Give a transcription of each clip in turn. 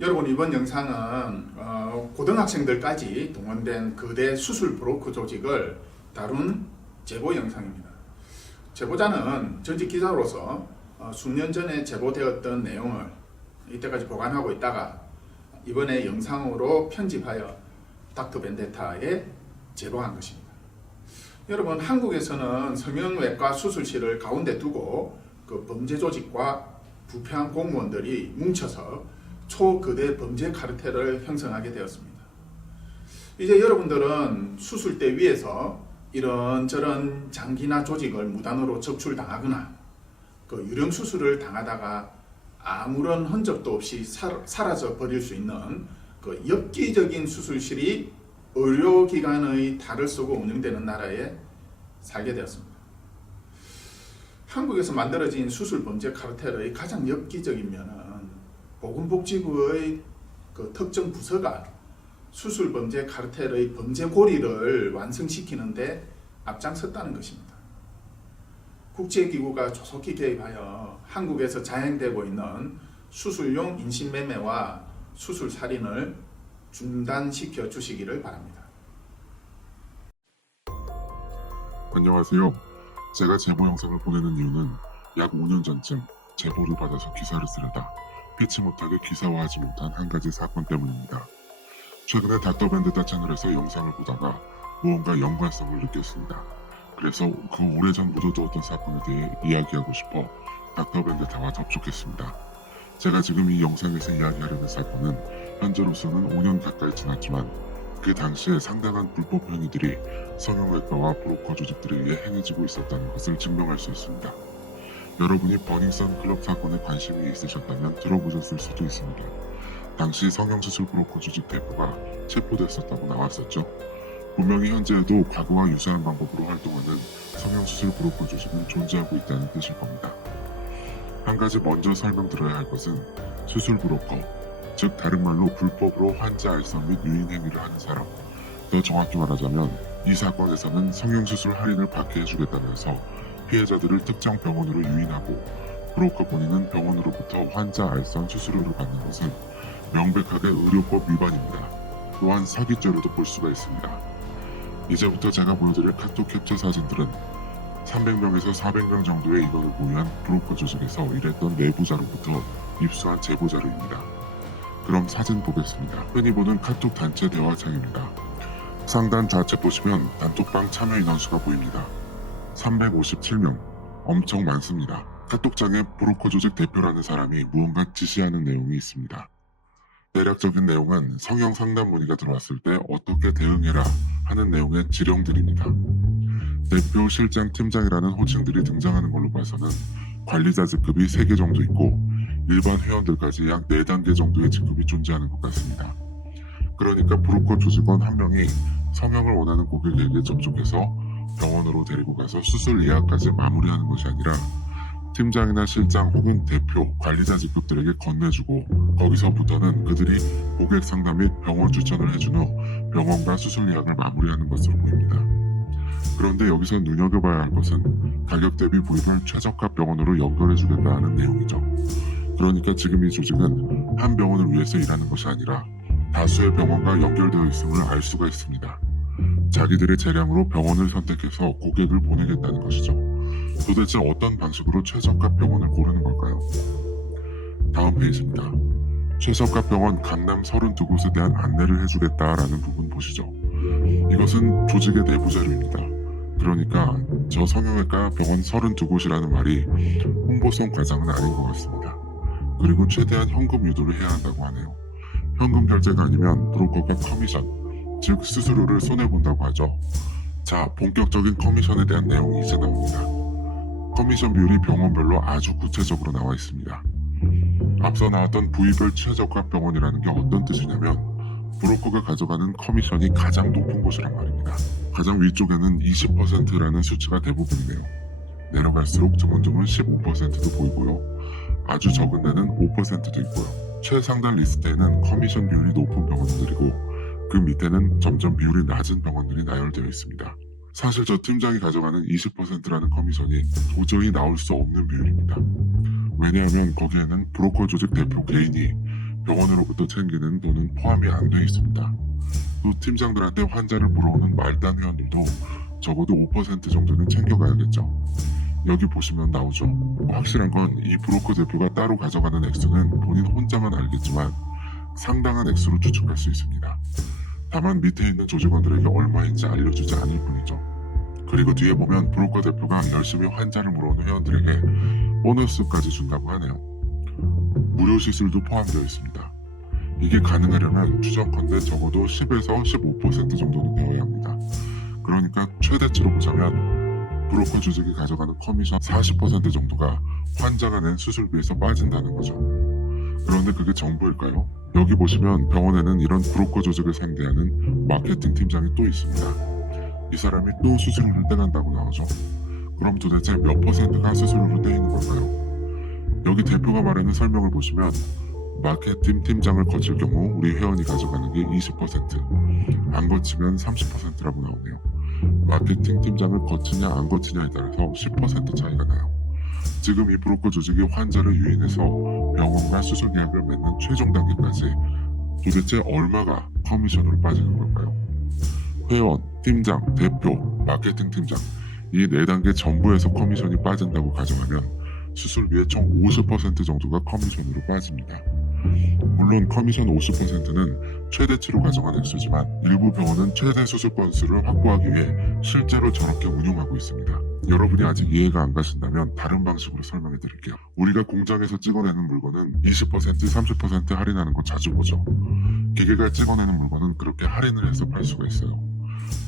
여러분, 이번 영상은 고등학생들까지 동원된 거대 수술 브로커 조직을 다룬 제보 영상입니다. 제보자는 전직 기자로서 수년 전에 제보되었던 내용을 이때까지 보관하고 있다가 이번에 영상으로 편집하여 닥터 벤데타에 제보한 것입니다. 여러분, 한국에서는 성형외과 수술실을 가운데 두고 그 범죄 조직과 부패한 공무원들이 뭉쳐서 초거대 범죄 카르텔을 형성하게 되었습니다. 이제 여러분들은 수술대 위에서 이런저런 장기나 조직을 무단으로 적출당하거나 그 유령 수술을 당하다가 아무런 흔적도 없이 사라져 버릴 수 있는 그 엽기적인 수술실이 의료기관의 탈을 쓰고 운영되는 나라에 살게 되었습니다. 한국에서 만들어진 수술 범죄 카르텔의 가장 엽기적인 면은 보건복지부의 그 특정 부서가 수술 범죄 카르텔의 범죄 고리를 완성시키는데 앞장섰다는 것입니다. 국제기구가 조속히 개입하여 한국에서 자행되고 있는 수술용 인신매매와 수술살인을 중단시켜 주시기를 바랍니다. 안녕하세요. 제가 제보 영상을 보내는 이유는 약 5년 전쯤 제보를 받아서 기사를 쓰려다 피치 못하게 기사화하지 못한 한 가지 사건 때문입니다. 최근에 닥터 벤데타 채널에서 영상을 보다가 무언가 연관성을 느꼈습니다. 그래서 그 오래전 묻어두었던 사건에 대해 이야기하고 싶어 닥터 벤데타와 접촉했습니다. 제가 지금 이 영상에서 이야기하려는 사건은 현재로서는 5년 가까이 지났지만 그 당시에 상당한 불법 행위들이 성형외과와 브로커 조직들에 의해 행해지고 있었다는 것을 증명할 수 있습니다. 여러분이 버닝썬 클럽 사건에 관심이 있으셨다면 들어보셨을 수도 있습니다. 당시 성형수술 브로커 조직 대표가 체포됐었다고 나왔었죠. 분명히 현재에도 과거와 유사한 방법으로 활동하는 성형수술 브로커 조직은 존재하고 있다는 뜻일 겁니다. 한 가지 먼저 설명드려야 할 것은 수술 브로커, 즉 다른 말로 불법으로 환자 알선 및 유인 행위를 하는 사람, 더 정확히 말하자면 이 사건에서는 성형수술 할인을 받게 해주겠다면서 피해자들을 특정 병원으로 유인하고 브로커 본인은 병원으로부터 환자 알선 수수료를 받는 것은 명백하게 의료법 위반입니다. 또한 사기죄로도 볼 수가 있습니다. 이제부터 제가 보여드릴 카톡 캡처 사진들은 300명에서 400명 정도의 인원을 보유한 브로커 조직에서 일했던 내부자로부터 입수한 제보 자료입니다. 그럼 사진 보겠습니다. 흔히 보는 카톡 단체 대화창입니다. 상단 좌측 보시면 단톡방 참여 인원수가 보입니다. 357명. 엄청 많습니다. 카톡장에 브로커 조직 대표라는 사람이 무언가 지시하는 내용이 있습니다. 대략적인 내용은 성형 상담 문의가 들어왔을 때 어떻게 대응해라 하는 내용의 지령들입니다. 대표, 실장, 팀장이라는 호칭들이 등장하는 걸로 봐서는 관리자 직급이 3개 정도 있고 일반 회원들까지 약 4단계 정도의 직급이 존재하는 것 같습니다. 그러니까 브로커 조직원 한 명이 성형을 원하는 고객에게 접촉해서 병원으로 데리고 가서 수술 예약까지 마무리하는 것이 아니라 팀장이나 실장 혹은 대표, 관리자 직급들에게 건네주고 거기서부터는 그들이 고객 상담 및 병원 추천을 해준 후 병원과 수술 예약을 마무리하는 것으로 보입니다. 그런데 여기서 눈여겨봐야 할 것은 가격 대비 부입을 최저가 병원으로 연결해주겠다는 내용이죠. 그러니까 지금 이 조직은 한 병원을 위해서 일하는 것이 아니라 다수의 병원과 연결되어 있음을 알 수가 있습니다. 자기들의 재량으로 병원을 선택해서 고객을 보내겠다는 것이죠. 도대체 어떤 방식으로 최저가 병원을 고르는 걸까요? 다음 페이지입니다. 최저가 병원 강남 32곳에 대한 안내를 해주겠다라는 부분 보시죠. 이것은 조직의 내부 자료입니다. 그러니까 저 성형외과 병원 32곳이라는 말이 홍보성 과장은 아닌 것 같습니다. 그리고 최대한 현금 유도를 해야 한다고 하네요. 현금 결제가 아니면 브로커가 커미션, 즉 수수료를 손해본다고 하죠. 자, 본격적인 커미션에 대한 내용이 이제 나옵니다. 커미션 비율이 병원별로 아주 구체적으로 나와 있습니다. 앞서 나왔던 부위별 최저가 병원이라는 게 어떤 뜻이냐면 브로커가 가져가는 커미션이 가장 높은 곳이란 말입니다. 가장 위쪽에는 20%라는 수치가 대부분이네요. 내려갈수록 드문드문 15%도 보이고요. 아주 적은 데는 5%도 있고요. 최상단 리스트에는 커미션 비율이 높은 병원들이고 그 밑에는 점점 비율이 낮은 병원들이 나열되어 있습니다. 사실 저 팀장이 가져가는 20%라는 커미션이 도저히 나올 수 없는 비율입니다. 왜냐하면 거기에는 브로커 조직 대표 개인이 병원으로부터 챙기는 돈은 포함이 안 돼 있습니다. 또 팀장들한테 환자를 물어오는 말단 회원들도 적어도 5% 정도는 챙겨가야겠죠. 여기 보시면 나오죠. 확실한 건 이 브로커 대표가 따로 가져가는 액수는 본인 혼자만 알겠지만 상당한 액수로 추측할 수 있습니다. 다만 밑에 있는 조직원들에게 얼마인지 알려주지 않을 뿐이죠. 그리고 뒤에 보면 브로커 대표가 열심히 환자를 물어오는 회원들에게 보너스까지 준다고 하네요. 무료 시술도 포함되어 있습니다. 이게 가능하려면 추정컨대 적어도 10에서 15% 정도는 되어야 합니다. 그러니까 최대치로 보자면 브로커 조직이 가져가는 커미션 40% 정도가 환자가 낸 수술비에서 빠진다는 거죠. 그런데 그게 전부일까요? 여기 보시면 병원에는 이런 브로커 조직을 상대하는 마케팅 팀장이 또 있습니다. 이 사람이 또 수수료를 떼간다고 나오죠. 그럼 도대체 몇 퍼센트가 수수료를 떼이는 걸까요? 여기 대표가 말하는 설명을 보시면 마케팅 팀장을 거칠 경우 우리 회원이 가져가는 게 20%, 안 거치면 30%라고 나오네요. 마케팅 팀장을 거치냐 안 거치냐에 따라서 10% 차이가 나요. 지금 이 브로커 조직이 환자를 유인해서 병원과 수술 계약을 맺는 최종 단계까지 도대체 얼마가 커미션으로 빠지는 걸까요? 회원, 팀장, 대표, 마케팅 팀장 이 4단계 전부에서 커미션이 빠진다고 가정하면 수술비의 총 50% 정도가 커미션으로 빠집니다. 물론 커미션 50%는 최대치로 가정한 액수지만 일부 병원은 최대 수술 건수를 확보하기 위해 실제로 저렇게 운용하고 있습니다. 여러분이 아직 이해가 안 가신다면 다른 방식으로 설명해 드릴게요. 우리가 공장에서 찍어내는 물건은 20%, 30% 할인하는 거 자주 보죠. 기계가 찍어내는 물건은 그렇게 할인을 해서 팔 수가 있어요.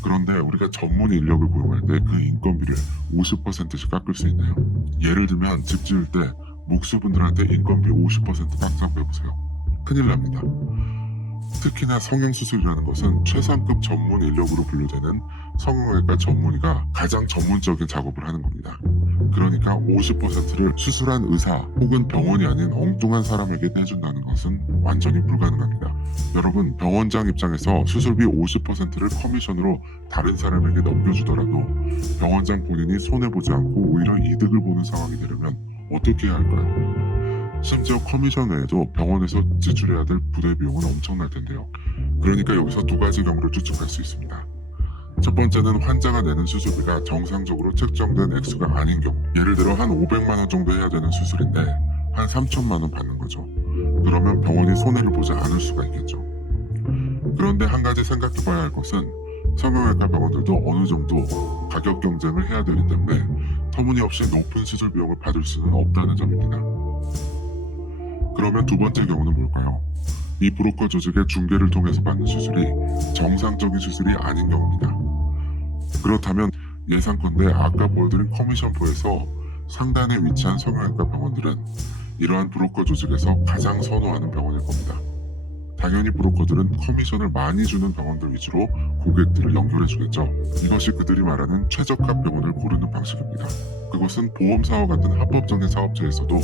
그런데 우리가 전문 인력을 고용할 때 그 인건비를 50%씩 깎을 수 있나요? 예를 들면 집 지을 때 목수분들한테 인건비 50% 깎자고 해보세요. 큰일 납니다. 특히나 성형수술이라는 것은 최상급 전문 인력으로 분류되는 성형외과 전문의가 가장 전문적인 작업을 하는 겁니다. 그러니까 50%를 수술한 의사 혹은 병원이 아닌 엉뚱한 사람에게 내준다는 것은 완전히 불가능합니다. 여러분, 병원장 입장에서 수술비 50%를 커미션으로 다른 사람에게 넘겨주더라도 병원장 본인이 손해보지 않고 오히려 이득을 보는 상황이 되려면 어떻게 해야 할까요? 심지어 커미션 외에도 병원에서 지출해야 될 부대 비용은 엄청날 텐데요. 그러니까 여기서 두 가지 경우를 추측할 수 있습니다. 첫 번째는 환자가 내는 수술비가 정상적으로 책정된 액수가 아닌 경우, 예를 들어 한 500만 원 정도 해야 되는 수술인데 한 3천만 원 받는 거죠. 그러면 병원이 손해를 보지 않을 수가 있겠죠. 그런데 한 가지 생각해 봐야 할 것은 성형외과 병원들도 어느 정도 가격 경쟁을 해야 되기 때문에 터무니없이 높은 수술 비용을 받을 수는 없다는 점입니다. 그러면 두 번째 경우는 뭘까요? 이 브로커 조직의 중개를 통해서 받는 수술이 정상적인 수술이 아닌 경우입니다. 그렇다면 예상컨대 아까 보여드린 커미션부에서 상단에 위치한 성형외과 병원들은 이러한 브로커 조직에서 가장 선호하는 병원일 겁니다. 당연히 브로커들은 커미션을 많이 주는 병원들 위주로 고객들을 연결해 주겠죠. 이것이 그들이 말하는 최적화 병원을 고르는 방식입니다. 그것은 보험사와 같은 합법적인 사업체에서도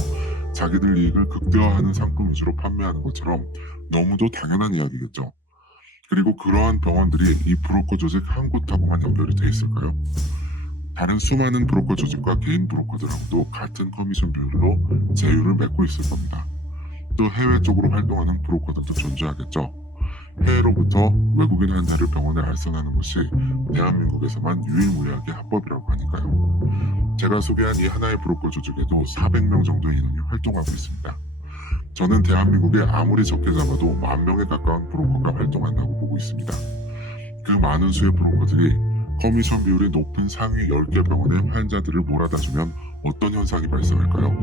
자기들 이익을 극대화하는 상품 위주로 판매하는 것처럼 너무도 당연한 이야기겠죠. 그리고 그러한 병원들이 이 브로커 조직 한 곳하고만 연결이 돼 있을까요? 다른 수많은 브로커 조직과 개인 브로커들하고도 같은 커미션 비율로 제휴를 맺고 있을 겁니다. 또 해외 쪽으로 활동하는 브로커들도 존재하겠죠. 해외로부터 외국인 환자를 병원에 알선하는 것이 대한민국에서만 유일무이하게 합법이라고 하니까요. 제가 소개한 이 하나의 브로커 조직에도 400명 정도의 인원이 활동하고 있습니다. 저는 대한민국에 아무리 적게 잡아도 10,000명에 가까운 브로커가 활동한다고 보고 있습니다. 그 많은 수의 브로커들이 커미션 비율이 높은 상위 10개 병원의 환자들을 몰아다주면 어떤 현상이 발생할까요?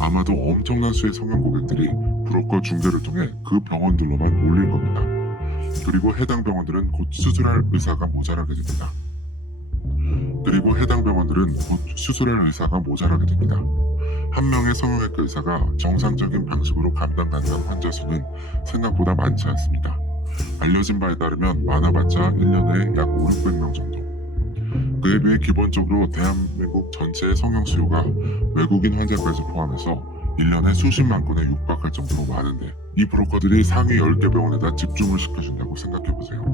아마도 엄청난 수의 성형 고객들이 브로커 중개를 통해 그 병원들로만 몰릴 겁니다. 그리고 해당 병원들은 곧 수술할 의사가 모자라게 됩니다. 한 명의 성형외과 의사가 정상적인 방식으로 감당 가능한 환자 수는 생각보다 많지 않습니다. 알려진 바에 따르면 많아봤자 1년에 약 500~600명 정도. 그에 비해 기본적으로 대한민국 전체의 성형 수요가 외국인 환자까지 포함해서 1년에 수십만 건에 육박할 정도로 많은데 이 브로커들이 상위 10개 병원에다 집중을 시켜준다고 생각해보세요.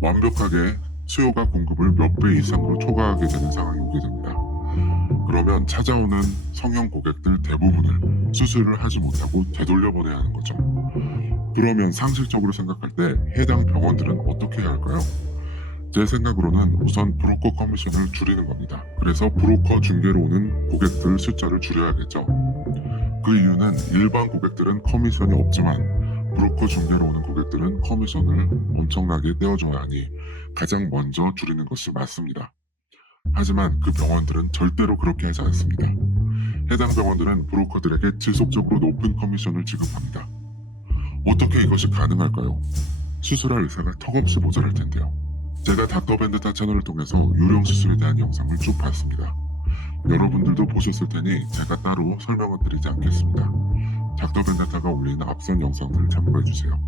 완벽하게 수요가 공급을 몇 배 이상으로 초과하게 되는 상황이 오게 됩니다. 그러면 찾아오는 성형 고객들 대부분을 수술을 하지 못하고 되돌려보내야 하는 거죠. 그러면 상식적으로 생각할 때 해당 병원들은 어떻게 해야 할까요? 제 생각으로는 우선 브로커 커미션을 줄이는 겁니다. 그래서 브로커 중개로 오는 고객들 숫자를 줄여야겠죠. 그 이유는 일반 고객들은 커미션이 없지만 브로커 중개로 오는 고객들은 커미션을 엄청나게 떼어줘야 하니 가장 먼저 줄이는 것이 맞습니다. 하지만 그 병원들은 절대로 그렇게 하지 않습니다. 해당 병원들은 브로커들에게 지속적으로 높은 커미션을 지급합니다. 어떻게 이것이 가능할까요? 수술할 의사가 턱없이 모자랄 텐데요. 제가 닥터벤데타 채널을 통해서 유령 수술에 대한 영상을 쭉 봤습니다. 여러분들도 보셨을 테니 제가 따로 설명을 드리지 않겠습니다. 닥터벤데타가 올리는 앞선 영상들을 참고해주세요.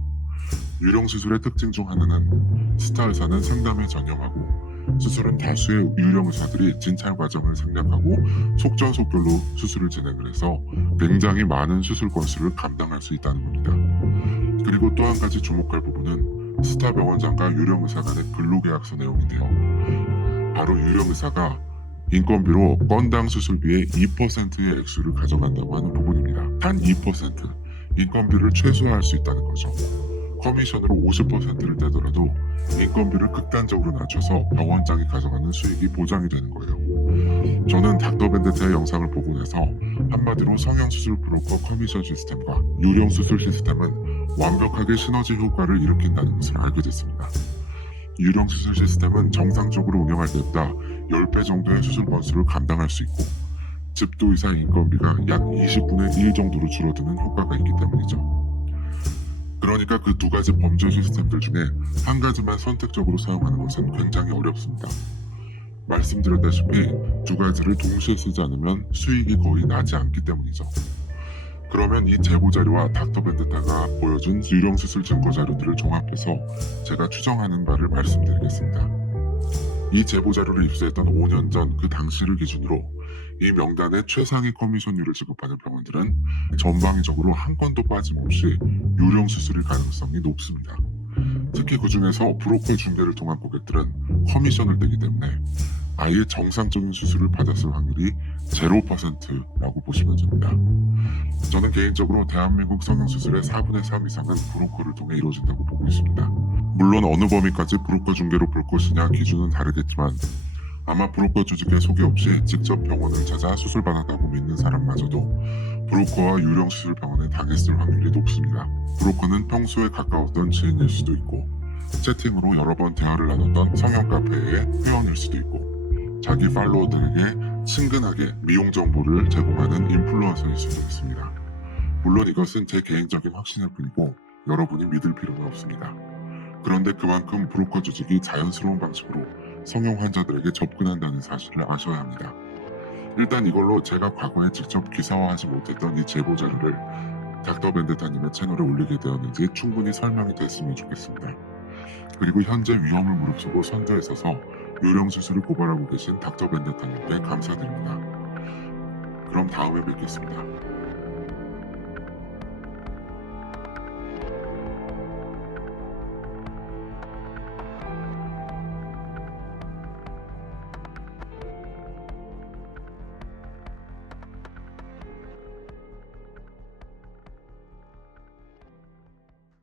유령 수술의 특징 중 하나는 스타 의사는 상담에 전념하고 수술은 다수의 유령 의사들이 진찰 과정을 생략하고 속전속결로 수술을 진행을 해서 굉장히 많은 수술 건수를 감당할 수 있다는 겁니다. 그리고 또 한 가지 주목할 부분은 스타 병원장과 유령 의사 간의 근로계약서 내용인데요. 바로 유령 의사가 인건비로 건당 수술비의 2%의 액수를 가져간다고 하는 부분입니다. 단 2%, 인건비를 최소화할 수 있다는 거죠. 커미션으로 50%를 떼더라도 인건비를 극단적으로 낮춰서 병원장이 가져가는 수익이 보장이 되는 거예요. 저는 닥터벤데타의 영상을 보고 나서 한마디로 성형수술 브로커 커미션 시스템과 유령 수술 시스템은 완벽하게 시너지 효과를 일으킨다는 것을 알게 됐습니다. 유령 수술 시스템은 정상적으로 운영할 때보다 10배 정도의 수술 건수를 감당할 수 있고 집도의사 인건비가 약 20분의 1 정도로 줄어드는 효과가 있기 때문이죠. 그러니까 그 두 가지 범죄 시스템들 중에 한 가지만 선택적으로 사용하는 것은 굉장히 어렵습니다. 말씀드렸다시피 두 가지를 동시에 쓰지 않으면 수익이 거의 나지 않기 때문이죠. 그러면 이 제보 자료와 닥터벤데타가 보여준 유령 수술 증거 자료들을 종합해서 제가 추정하는 바를 말씀드리겠습니다. 이 제보 자료를 입수했던 5년 전 그 당시를 기준으로 이 명단에 최상위 커미션율을 지급하는 병원들은 전방위적으로 한 건도 빠짐없이 유령 수술일 가능성이 높습니다. 특히 그 중에서 브로커 중개를 통한 고객들은 커미션을 떼기 때문에 아예 정상적인 수술을 받았을 확률이 0%라고 보시면 됩니다. 저는 개인적으로 대한민국 성형수술의 4분의 3 이상은 브로커를 통해 이루어진다고 보고 있습니다. 물론 어느 범위까지 브로커 중개로 볼 것이냐 기준은 다르겠지만 아마 브로커 조직의 소개 없이 직접 병원을 찾아 수술받았다고 믿는 사람마저도 브로커와 유령 수술 병원에 당했을 확률이 높습니다. 브로커는 평소에 가까웠던 지인일 수도 있고 채팅으로 여러 번 대화를 나눴던 성형 카페의 회원일 수도 있고 자기 팔로워들에게 친근하게 미용 정보를 제공하는 인플루언서일 수도 있습니다. 물론 이것은 제 개인적인 확신일 뿐이고 여러분이 믿을 필요는 없습니다. 그런데 그만큼 브로커 조직이 자연스러운 방식으로 성형 환자들에게 접근한다는 사실을 아셔야 합니다. 일단 이걸로 제가 과거에 직접 기사화하지 못했던 이 제보 자료를 닥터벤데타님의 채널에 올리게 되었는지 충분히 설명이 됐으면 좋겠습니다. 그리고 현재 위험을 무릅쓰고 선두에 서서 유령 수술을 고발하고 계신 닥터벤데타님께 감사드립니다. 그럼 다음에 뵙겠습니다.